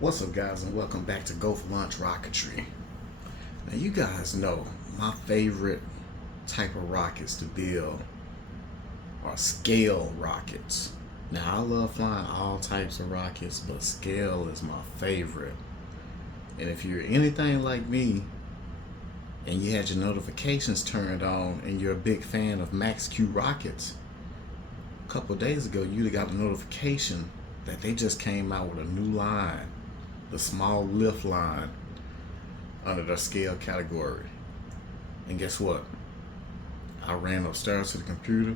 What's up, guys, and welcome back to Go for Lunch Rocketry. Now, you guys know my favorite type of rockets to build are scale rockets. Now, I love flying all types of rockets, but scale is my favorite. And if you're anything like me and you had your notifications turned on and you're a big fan of Max Q rockets, a couple of days ago you'd have got a notification that they just came out with a new line, the small lift line, under their scale category. And guess what? I ran upstairs to the computer,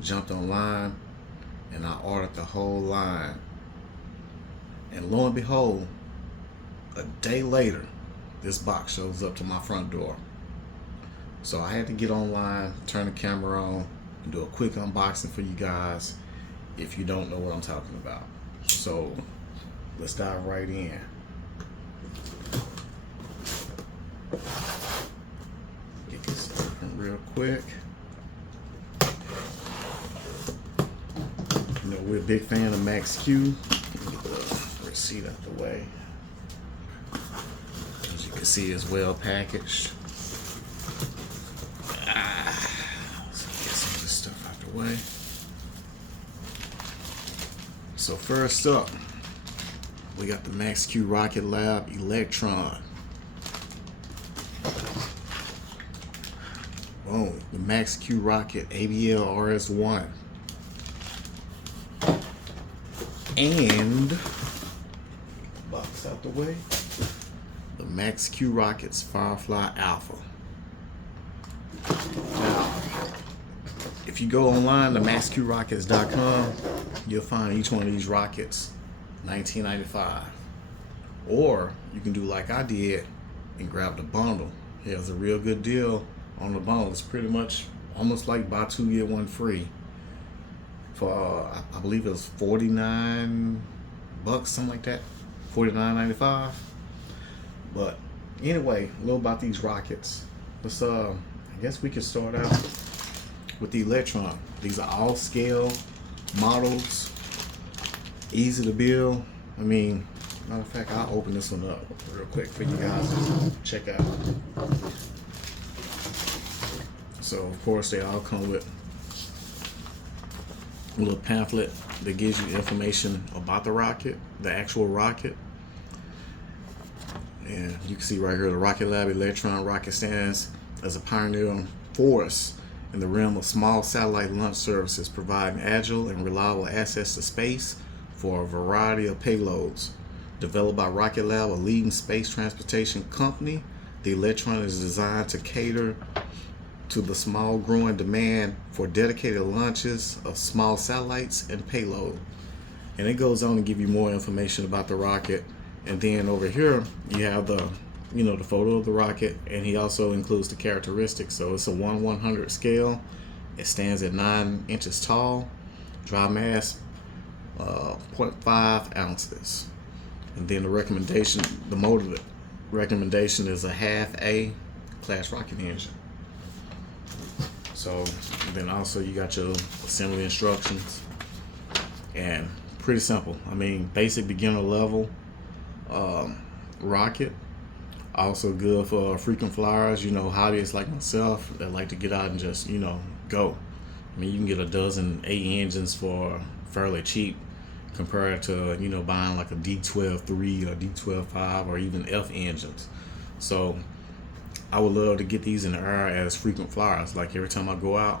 jumped online, and I ordered the whole line. And lo and behold, a day later, this box shows up to my front door. So I had to get online, turn the camera on, and do a quick unboxing for you guys if you don't know what I'm talking about. So let's dive right in. Get this open real quick. You know, we're a big fan of Max Q. Get the receipt out the way. As you can see, it's well packaged. Let's get some of this stuff out the way. So first up, we got the Max Q Rocket Lab Electron. Boom, the Max Q Rocket ABL RS1. And, box out the way, the Max Q Rockets Firefly Alpha. Now, if you go online to maxqrockets.com, you'll find each one of these rockets $19.95. Or you can do like I did and grab the bundle. Here's a real good deal on the bundle. It's pretty much almost like buy two get one free for I believe it was $49, something like that, $49.95. But anyway, a little about these rockets. Let's I guess we can start out with the Electron. These are all scale models, easy to build. I mean, matter of fact, I'll open this one up real quick for you guys to check out. So of course they all come with a little pamphlet that gives you information about the rocket, the actual rocket. And you can see right here, the Rocket Lab Electron rocket stands as a pioneering force in the realm of small satellite launch services, providing agile and reliable access to space for a variety of payloads. Developed by Rocket Lab, a leading space transportation company, the Electron is designed to cater to the small growing demand for dedicated launches of small satellites and payload. And it goes on to give you more information about the rocket. And then over here you have the the photo of the rocket, and he also includes the characteristics. So it's a 1/100 scale. It stands at 9 inches tall, dry mass 0.5 ounces. And then the motor recommendation is a half A class rocket engine. So then also you got your assembly instructions, and pretty simple. I mean, basic beginner level rocket. Also good for frequent flyers, hobbyists like myself that like to get out and just, go. I mean, you can get a dozen 8 engines for fairly cheap compared to, buying like a D12-3 or D12-5 or even F engines. So I would love to get these in the air as frequent flyers. Like every time I go out,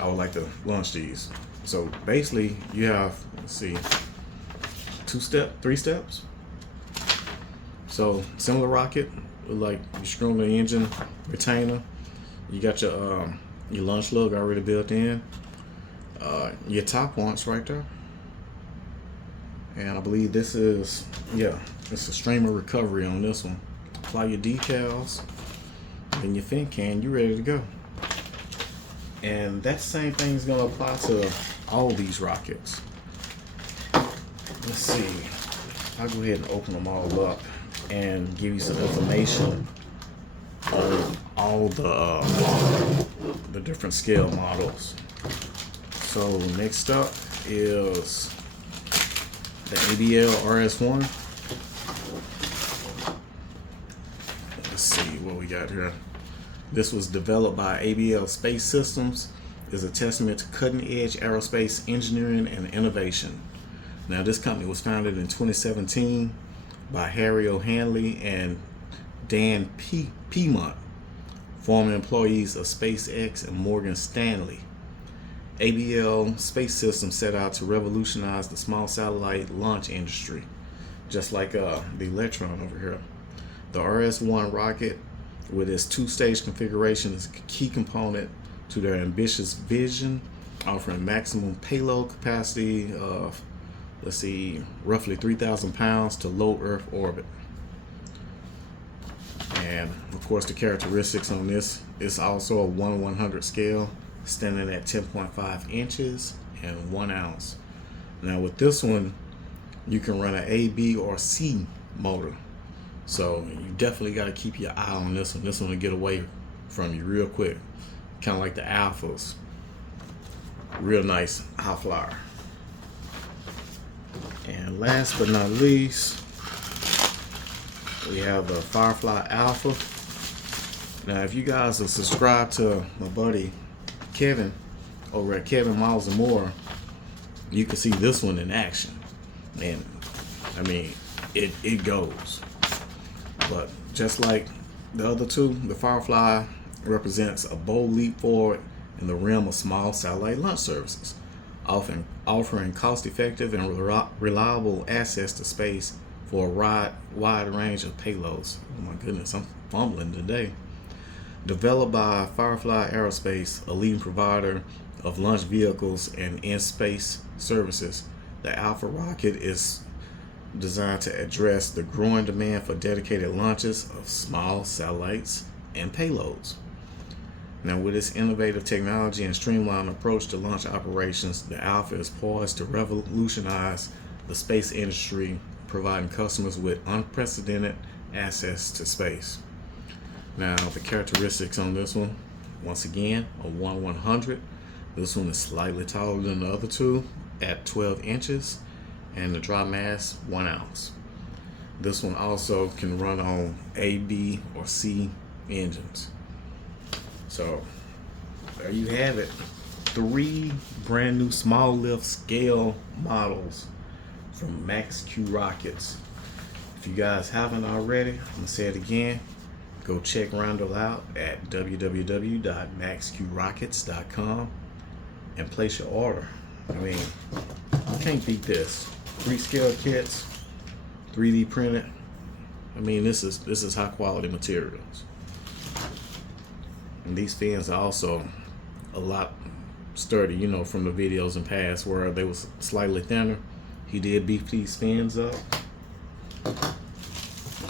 I would like to launch these. So basically you have, let's see, 3 steps. So similar rocket, like you screw the engine retainer. You got your launch lug already built in. Your top launch right there. And I believe this is, it's a streamer recovery on this one. Apply your decals, then your fin can, you're ready to go. And that same thing is gonna apply to all these rockets. Let's see, I'll go ahead and open them all up and give you some information on all the different scale models. So next up is the ABL RS1. let's see what we got here. This was developed by ABL Space Systems. Is a testament to cutting-edge aerospace engineering and innovation. Now, this company was founded in 2017 by Harry O'Hanley and Dan Piedmont, former employees of SpaceX and Morgan Stanley. ABL Space Systems set out to revolutionize the small satellite launch industry, just like the Electron over here. The RS-1 rocket, with its two-stage configuration, is a key component to their ambitious vision, offering maximum payload capacity of, roughly 3,000 pounds to low Earth orbit. And of course, the characteristics on this is also a 1/100 scale, standing at 10.5 inches and 1 ounce. Now with this one, you can run an A, B, or C motor. So you definitely got to keep your eye on this one. This one will get away from you real quick. Kind of like the Alphas. Real nice high flyer. And last but not least, we have the Firefly Alpha. Now, if you guys are subscribed to my buddy Kevin over at Kevin Miles and More, you can see this one in action. And I mean, it goes. But just like the other two, the Firefly represents a bold leap forward in the realm of small satellite launch services, offering cost-effective and reliable access to space for a wide range of payloads. Oh my goodness, I'm fumbling today. Developed by Firefly Aerospace, a leading provider of launch vehicles and in-space services, the Alpha rocket is designed to address the growing demand for dedicated launches of small satellites and payloads. Now, with its innovative technology and streamlined approach to launch operations, the Alpha is poised to revolutionize the space industry, providing customers with unprecedented access to space. Now, the characteristics on this one, once again, a 1/100. This one is slightly taller than the other two at 12 inches, and the dry mass 1 ounce. This one also can run on A, B, or C engines. So there you have it. 3 brand new small lift scale models from Max-Q Rockets. If you guys haven't already, I'm gonna say it again. Go check Randall out at www.maxqrockets.com and place your order. I mean, you can't beat this. 3 scale kits, 3D printed. I mean, this is high quality materials. And these fins are also a lot sturdy, you know, from the videos in past where they was slightly thinner. He did beef these fins up.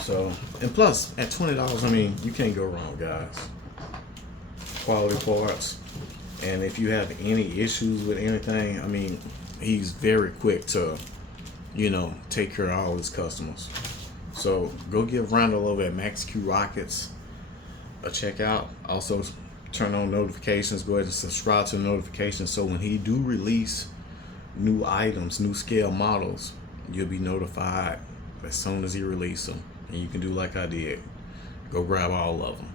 So, and plus at $20, I mean, you can't go wrong, guys. Quality parts. And if you have any issues with anything, I mean, he's very quick to, you know, take care of all his customers. So go give Randall over at Max-Q Rockets a check out. Also turn on notifications. Go ahead and subscribe to the notifications so when he do release new items, new scale models, you'll be notified as soon as he releases them. And you can do like I did. Go grab all of them.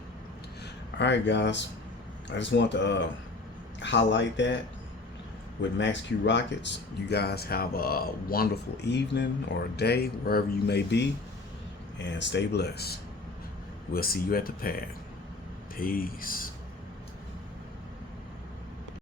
Alright guys, I just want to highlight that with Max-Q Rockets. You guys have a wonderful evening or a day wherever you may be, and stay blessed. We'll see you at the pad. Peace.